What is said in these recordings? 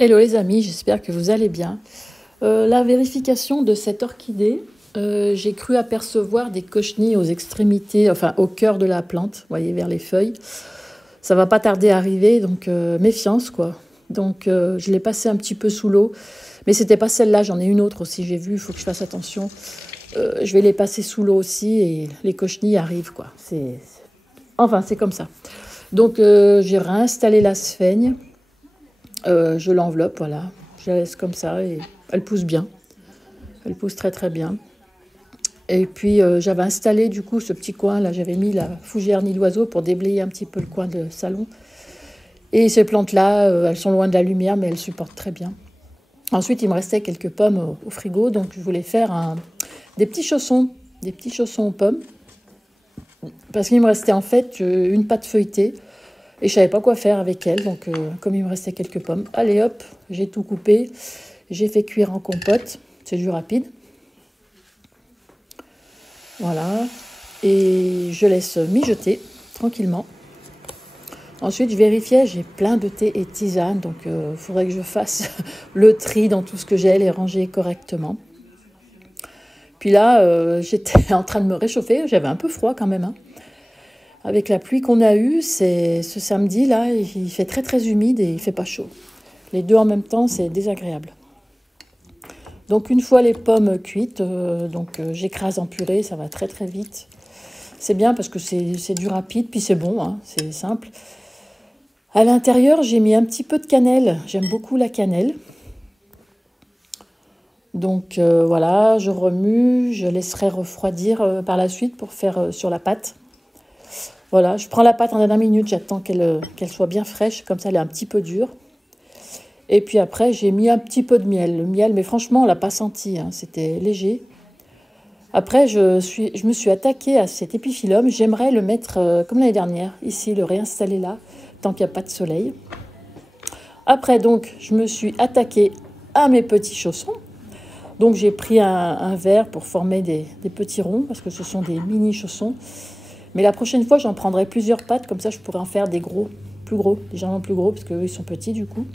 Hello les amis, j'espère que vous allez bien. La vérification de cette orchidée, j'ai cru apercevoir des cochenilles aux extrémités, enfin au cœur de la plante, vous voyez, vers les feuilles. Ça va pas tarder à arriver, donc méfiance quoi. Donc je l'ai passé un petit peu sous l'eau, mais c'était pas celle-là, j'en ai une autre aussi, j'ai vu, il faut que je fasse attention. Je vais les passer sous l'eau aussi et les cochenilles arrivent quoi. Enfin, c'est comme ça. Donc j'ai réinstallé la sphaigne. Je l'enveloppe, voilà. Je la laisse comme ça et elle pousse bien. Elle pousse très très bien. Et puis j'avais installé du coup ce petit coin là, j'avais mis la fougère nid d'oiseau pour déblayer un petit peu le coin de salon. Et ces plantes là, elles sont loin de la lumière mais elles supportent très bien. Ensuite il me restait quelques pommes au frigo, donc je voulais faire des petits chaussons aux pommes. Parce qu'il me restait en fait une pâte feuilletée. Et je savais pas quoi faire avec elle, donc comme il me restait quelques pommes, allez hop, j'ai tout coupé, j'ai fait cuire en compote, c'est du rapide. Voilà, et je laisse mijoter tranquillement. Ensuite, je vérifiais, j'ai plein de thé et tisanes, donc il faudrait que je fasse le tri dans tout ce que j'ai, les ranger correctement. Puis là, j'étais en train de me réchauffer, j'avais un peu froid quand même, hein. Avec la pluie qu'on a eue, ce samedi, là, il fait très très humide et il fait pas chaud. Les deux en même temps, c'est désagréable. Donc une fois les pommes cuites, j'écrase en purée, ça va très très vite. C'est bien parce que c'est du rapide, puis c'est bon, hein, c'est simple. À l'intérieur, j'ai mis un petit peu de cannelle. J'aime beaucoup la cannelle. Donc voilà, je remue, je laisserai refroidir par la suite pour faire sur la pâte. Voilà, je prends la pâte en dernière minute, j'attends qu'elle soit bien fraîche, comme ça elle est un petit peu dure. Et puis après, j'ai mis un petit peu de miel. Le miel, mais franchement, on ne l'a pas senti, hein, c'était léger. Après, je me suis attaquée à cet épiphyllum. J'aimerais le mettre comme l'année dernière, ici, le réinstaller là, tant qu'il n'y a pas de soleil. Après, donc, je me suis attaquée à mes petits chaussons. Donc, j'ai pris un verre pour former des petits ronds, parce que ce sont des mini chaussons. Mais la prochaine fois, j'en prendrai plusieurs pattes, comme ça je pourrais en faire des gros, plus gros, légèrement plus gros, parce qu'eux, ils sont petits du coup.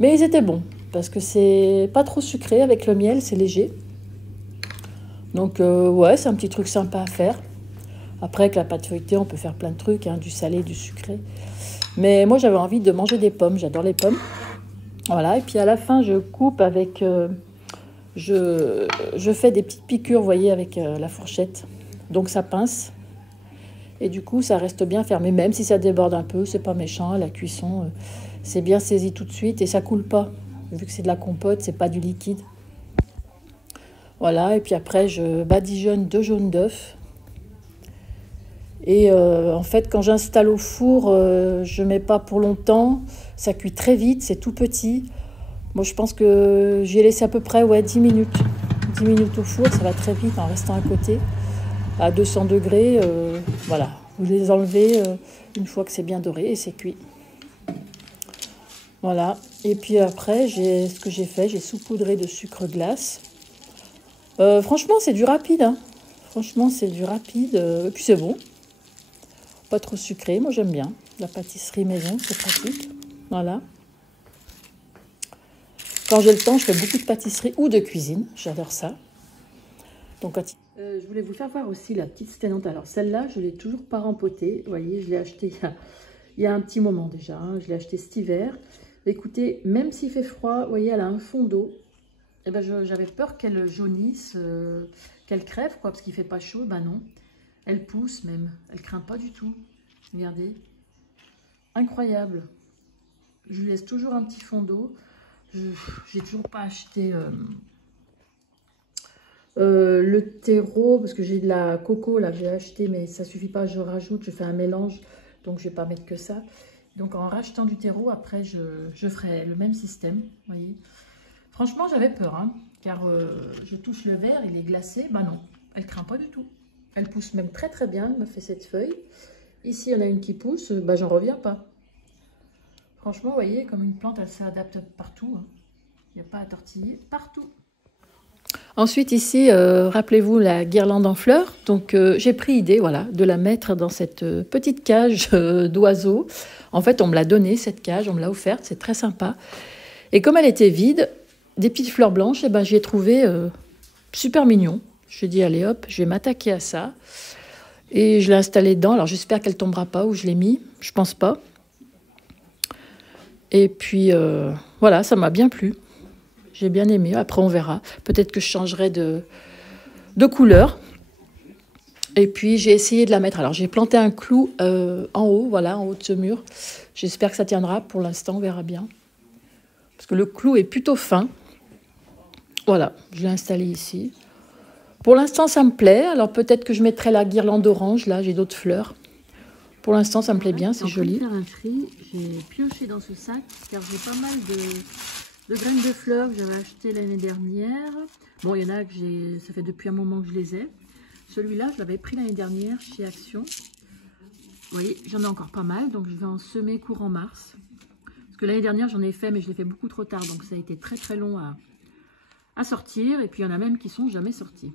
Mais ils étaient bons, parce que c'est pas trop sucré avec le miel, c'est léger. Donc ouais, c'est un petit truc sympa à faire. Après, avec la pâte feuilletée, on peut faire plein de trucs, hein, du salé, du sucré. Mais moi, j'avais envie de manger des pommes, j'adore les pommes. Voilà, et puis à la fin, je coupe avec... je fais des petites piqûres, vous voyez, avec la fourchette. Donc ça pince. Et du coup, ça reste bien fermé, même si ça déborde un peu, c'est pas méchant. La cuisson, c'est bien saisi tout de suite et ça coule pas. Vu que c'est de la compote, c'est pas du liquide. Voilà, et puis après, je badigeonne 2 jaunes d'œufs. Et en fait, quand j'installe au four, je mets pas pour longtemps. Ça cuit très vite, c'est tout petit. Moi, je pense que j'ai laissé à peu près 10 minutes. 10 minutes au four, ça va très vite en restant à côté. À 200 degrés, voilà. Vous les enlevez une fois que c'est bien doré et c'est cuit. Voilà. Et puis après, ce que j'ai fait, j'ai saupoudré de sucre glace. Franchement, c'est du rapide, hein. Franchement, c'est du rapide. Et puis c'est bon. Pas trop sucré, moi j'aime bien. La pâtisserie maison, c'est pratique. Voilà. Quand j'ai le temps, je fais beaucoup de pâtisserie ou de cuisine. J'adore ça. Donc, je voulais vous faire voir aussi la petite sténante. Alors celle-là, je ne l'ai toujours pas rempotée. Vous voyez, je l'ai achetée il y a un petit moment déjà, hein. Je l'ai achetée cet hiver. Écoutez, même s'il fait froid, vous voyez, elle a un fond d'eau. Et ben, j'avais peur qu'elle jaunisse, qu'elle crève, quoi, parce qu'il ne fait pas chaud. Ben non, elle pousse même. Elle ne craint pas du tout. Regardez. Incroyable. Je lui laisse toujours un petit fond d'eau. J'ai toujours pas acheté... le terreau, parce que j'ai de la coco, là, j'ai acheté, mais ça suffit pas, je rajoute, je fais un mélange, donc je vais pas mettre que ça. Donc en rachetant du terreau, après, je ferai le même système, vous voyez. Franchement, j'avais peur, hein, car je touche le verre, il est glacé, bah non, elle craint pas du tout. Elle pousse même très très bien, elle m'a fait cette feuille. Ici, il y en a une qui pousse, bah j'en reviens pas. Franchement, vous voyez, comme une plante, elle s'adapte partout, hein. Il n'y a pas à tortiller, partout. Ensuite ici, rappelez-vous la guirlande en fleurs. Donc j'ai pris idée, voilà, de la mettre dans cette petite cage d'oiseaux. En fait, on me l'a donnée cette cage, on me l'a offerte, c'est très sympa. Et comme elle était vide, des petites fleurs blanches, et ben, j'ai trouvé super mignon. Je dit, allez hop, je vais m'attaquer à ça. Et je l'ai installée dedans. Alors j'espère qu'elle ne tombera pas où je l'ai mis. Je pense pas. Et puis voilà, ça m'a bien plu. J'ai bien aimé. Après, on verra. Peut-être que je changerai de couleur. Et puis, j'ai essayé de la mettre. Alors, j'ai planté un clou en haut, voilà, en haut de ce mur. J'espère que ça tiendra. Pour l'instant, on verra bien. Parce que le clou est plutôt fin. Voilà, je l'ai installé ici. Pour l'instant, ça me plaît. Alors, peut-être que je mettrai la guirlande orange. Là, j'ai d'autres fleurs. Pour l'instant, ça me plaît bien, c'est joli. Pour faire un tri, j'ai pioché dans ce sac, car j'ai pas mal de graines de fleurs que j'avais achetées l'année dernière. Bon, il y en a que ça fait depuis un moment que je les ai. Celui-là, je l'avais pris l'année dernière chez Action. Vous voyez, j'en ai encore pas mal, donc je vais en semer courant mars. Parce que l'année dernière, j'en ai fait, mais je l'ai fait beaucoup trop tard, donc ça a été très très long à sortir. Et puis, il y en a même qui sont jamais sortis.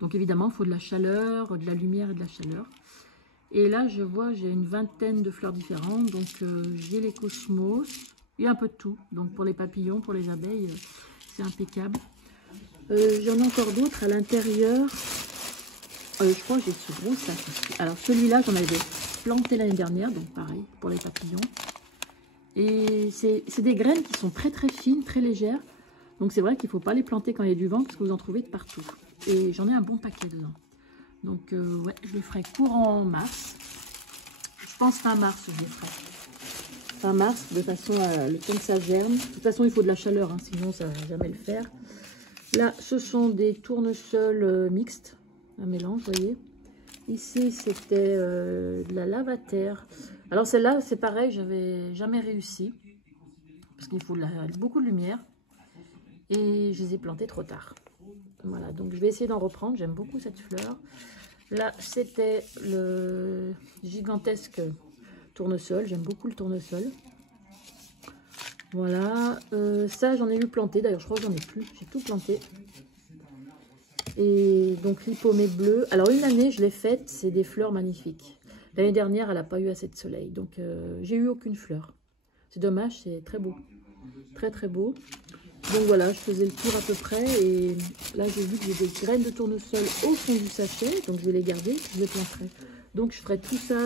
Donc évidemment, il faut de la chaleur, de la lumière et de la chaleur. Et là, je vois, j'ai une vingtaine de fleurs différentes. Donc, j'ai les cosmos. Il y a un peu de tout. Donc, pour les papillons, pour les abeilles, c'est impeccable. J'en ai encore d'autres à l'intérieur. Je crois que j'ai ce gros sac aussi. Alors, celui-là, j'en avais planté l'année dernière. Donc, pareil, pour les papillons. Et c'est des graines qui sont très, très fines, très légères. Donc, c'est vrai qu'il ne faut pas les planter quand il y a du vent parce que vous en trouvez de partout. Et j'en ai un bon paquet dedans. Donc, ouais, je le ferai courant mars. Je pense fin mars, je le ferai. Fin mars, de façon à le temps que ça germe. De toute façon, il faut de la chaleur, hein, sinon ça ne va jamais le faire. Là, ce sont des tournesols mixtes, un mélange, vous voyez. Ici, c'était de la lavater. Alors, celle-là, c'est pareil, j'avais jamais réussi. Parce qu'il faut beaucoup de lumière. Et je les ai plantées trop tard. Voilà, donc je vais essayer d'en reprendre. J'aime beaucoup cette fleur. Là, c'était le gigantesque tournesol. J'aime beaucoup le tournesol. Voilà. Ça, j'en ai eu planté. D'ailleurs, je crois que j'en ai plus. J'ai tout planté. Et donc, l'hypomée bleu. Alors, une année, je l'ai faite. C'est des fleurs magnifiques. L'année dernière, elle n'a pas eu assez de soleil. Donc, j'ai eu aucune fleur. C'est dommage, c'est très beau. Très, très beau. Donc voilà, je faisais le tour à peu près et là j'ai vu que j'ai des graines de tournesol au fond du sachet, donc je vais les garder, je les planterai. Donc je ferai tout ça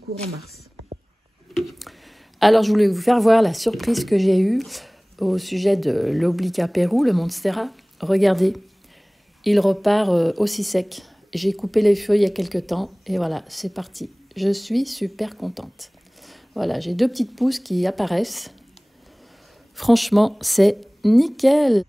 courant mars. Alors je voulais vous faire voir la surprise que j'ai eue au sujet de l'Oblica Pérou, le Monstera. Regardez, il repart aussi sec. J'ai coupé les feuilles il y a quelques temps et voilà, c'est parti. Je suis super contente. Voilà, j'ai deux petites pousses qui apparaissent. Franchement, c'est nickel!